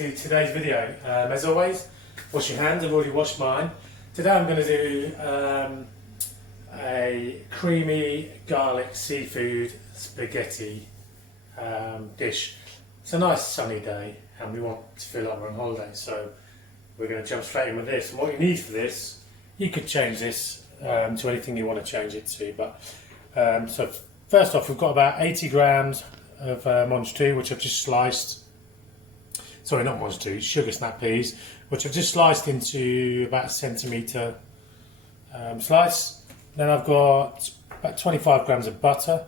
to today's video. As always, wash your hands. I've already washed mine. Today I'm going to do a creamy garlic seafood spaghetti dish. It's a nice sunny day and we want to feel like we're on holiday, so we're going to jump straight in with this. And what you need for this, you could change this to anything you want to change it to. But so first off, we've got about 80 grams of mange tout, which I've just sliced. Sorry, not mange tout, sugar snap peas, which I've just sliced into about a centimetre slice. Then I've got about 25 grams of butter.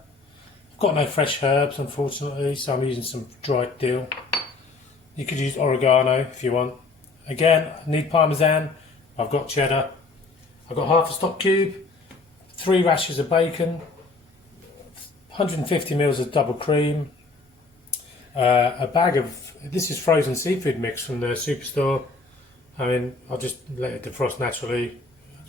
I've got no fresh herbs, unfortunately, so I'm using some dried dill. You could use oregano if you want. Again, I need parmesan. I've got cheddar. I've got half a stock cube, 3 rashers of bacon, 150 ml of double cream, a bag of, this is frozen seafood mix from the superstore. I mean, I'll just let it defrost naturally.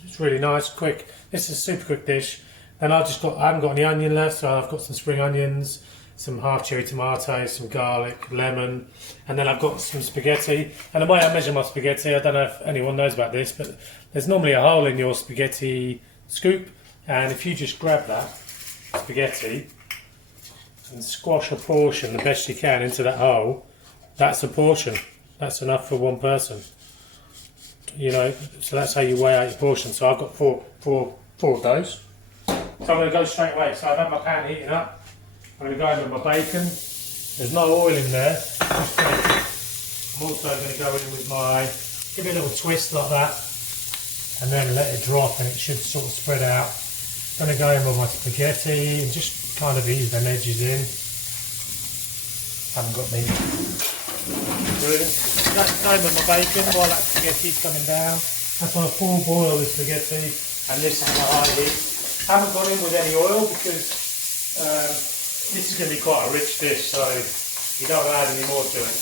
It's really nice, quick. This is a super quick dish. Then I haven't got any onion left, so I've got some spring onions, some half cherry tomatoes, some garlic, lemon, and then I've got some spaghetti. And the way I measure my spaghetti, I don't know if anyone knows about this, but there's normally a hole in your spaghetti scoop, and if you just grab that spaghetti and squash a portion the best you can into that hole, that's a portion. That's enough for one person. You know, so that's how you weigh out your portion. So I've got four of those. So I'm going to go straight away. So I've had my pan heating up. I'm going to go in with my bacon. There's no oil in there. I'm also going to go in with give it a little twist like that, and then let it drop, and it should sort of spread out. I'm going to go in with my spaghetti and just kind of ease them edges in. Haven't got me. Brilliant. That's going with my bacon while that spaghetti's coming down. That's on a full boil, the spaghetti, and this is on a high heat. Haven't gone in with any oil because this is going to be quite a rich dish, so you don't want to add any more to it.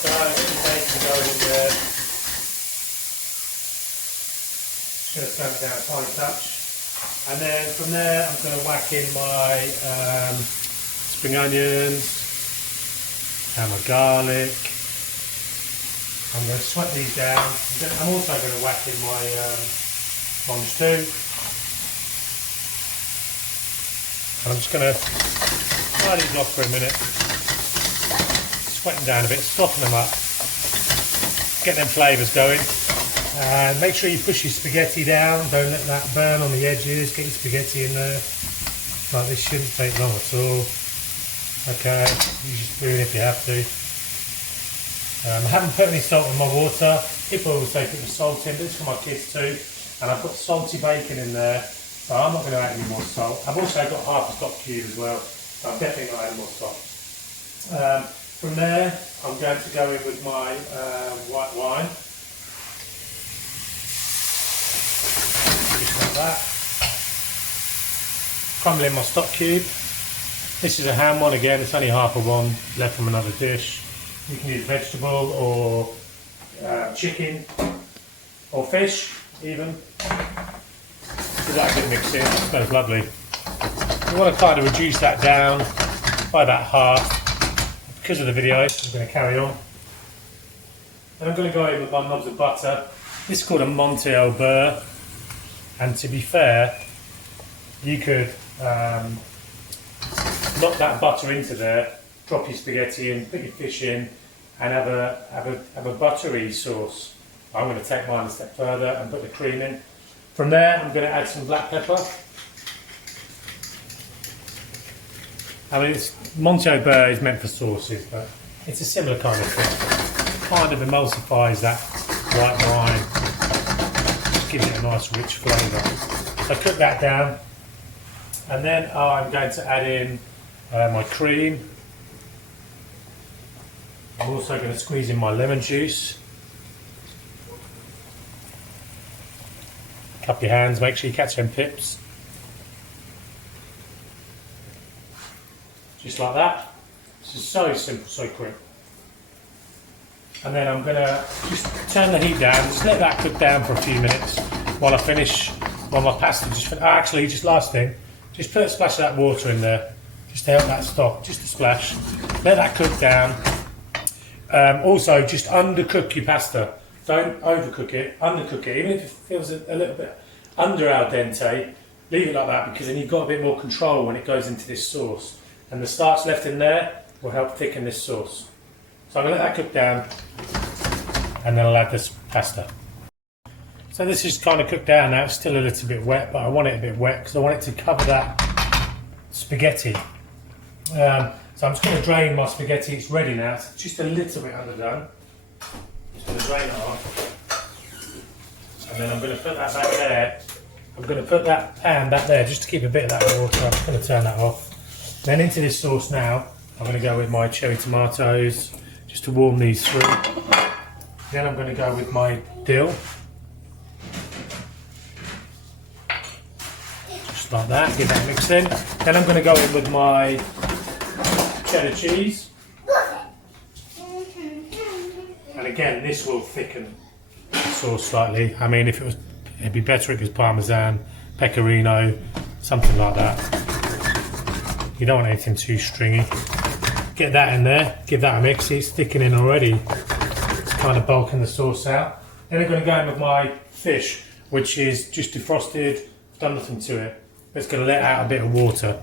So the bacon going in there. Just going to turn it down a tiny touch. And then from there I'm going to whack in my spring onions and my garlic. I'm going to sweat these down. I'm also going to whack in my mange tout. And I'm just going to fry these off for a minute. Sweat them down a bit, soften them up, get them flavours going. And make sure you push your spaghetti down, don't let that burn on the edges, get your spaghetti in there. Like, this shouldn't take long at all. Okay, use your spoon if you have to. I haven't put any salt in my water. People always say put the salt in, but it's for my kids too. And I've got salty bacon in there, so I'm not going to add any more salt. I've also got half a stock cube as well, so I'm definitely not adding more salt. From there, I'm going to go in with my white wine. Just like that. Crumbling my stock cube. This is a ham one again, it's only half of one left from another dish. You can use vegetable or chicken or fish even. Give that a good mix in, it smells lovely. You want to kind of reduce that down by about half. Because of the video, I'm going to carry on. Then I'm going to go in with my knobs of butter. This is called a Monte au Beurre. And to be fair, you could knock that butter into there, drop your spaghetti in, put your fish in, and have a buttery sauce. I'm going to take mine a step further and put the cream in. From there, I'm going to add some black pepper. I mean, Monte au Beurre is meant for sauces, but it's a similar kind of thing. Kind of emulsifies that white wine, just gives it a nice rich flavour. So cook that down, and then I'm going to add in my cream. I'm also going to squeeze in my lemon juice. Cup your hands, make sure you catch them pips. Just like that. This is so simple, so quick. And then I'm going to just turn the heat down, just let that cook down for a few minutes while my pasta actually, just last thing, just put a splash of that water in there, just to help that stop, just a splash. Let that cook down. Also, just undercook your pasta. Don't overcook it, undercook it. Even if it feels a little bit under al dente, leave it like that, because then you've got a bit more control when it goes into this sauce. And the starch left in there will help thicken this sauce. So I'm going to let that cook down, and then I'll add this pasta. So this is kind of cooked down now. It's still a little bit wet, but I want it a bit wet because I want it to cover that spaghetti. So I'm just going to drain my spaghetti. It's ready now. It's just a little bit underdone. Just going to drain it off. And then I'm going to put that back there. I'm going to put that pan back there just to keep a bit of that water. I'm just going to turn that off. Then into this sauce now, I'm going to go with my cherry tomatoes just to warm these through. Then I'm going to go with my dill. Just like that, give that mixed in. Then I'm going to go in with my cheddar cheese. And again, this will thicken the sauce slightly. I mean, if it was, it'd be better if it was Parmesan, Pecorino, something like that. You don't want anything too stringy. Get that in there, give that a mix. It's thickening already. It's kind of bulking the sauce out. Then I'm going to go in with my fish, which is just defrosted. I've done nothing to it. It's going to let out a bit of water.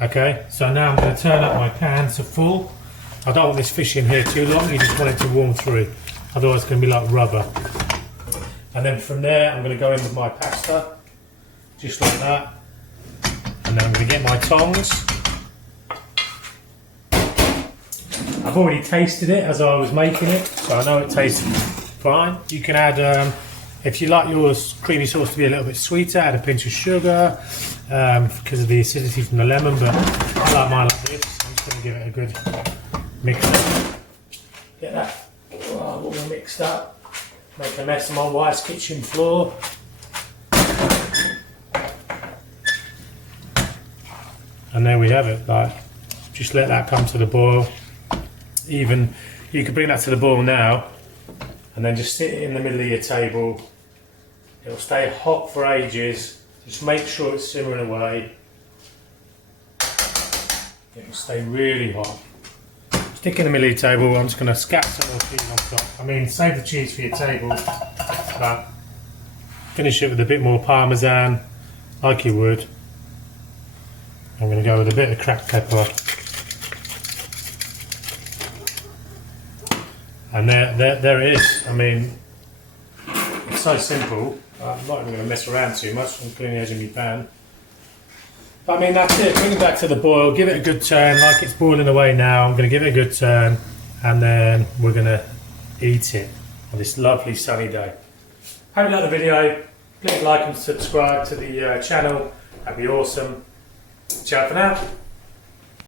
Okay, so now I'm going to turn up my pan to full. I don't want this fish in here too long. You just want it to warm through. Otherwise it's going to be like rubber. And then from there I'm going to go in with my pasta, just like that. And then I'm going to get my tongs. I've already tasted it as I was making it, so I know it tastes fine. You can add, if you like your creamy sauce to be a little bit sweeter, add a pinch of sugar because of the acidity from the lemon, but I like mine like this. I'm just going to give it a good mix up. Get that all mixed up. Make a mess of my wife's kitchen floor. And there we have it. Like, just let that come to the boil. Even you could bring that to the boil now, and then just sit it in the middle of your table. It'll stay hot for ages. Just make sure it's simmering away. It'll stay really hot. Stick in the middle of your table. I'm just going to scat some more cheese on top. I mean, save the cheese for your table, but finish it with a bit more Parmesan, like you would. I'm going to go with a bit of cracked pepper. And there it is. I mean, it's so simple. I'm not even going to mess around too much. I'm putting the edge of my pan. But I mean, that's it. Bring it back to the boil. Give it a good turn. Like it's boiling away now. I'm going to give it a good turn. And then we're going to eat it on this lovely sunny day. Hope you liked the video. Please like and subscribe to the channel. That'd be awesome. Ciao for now.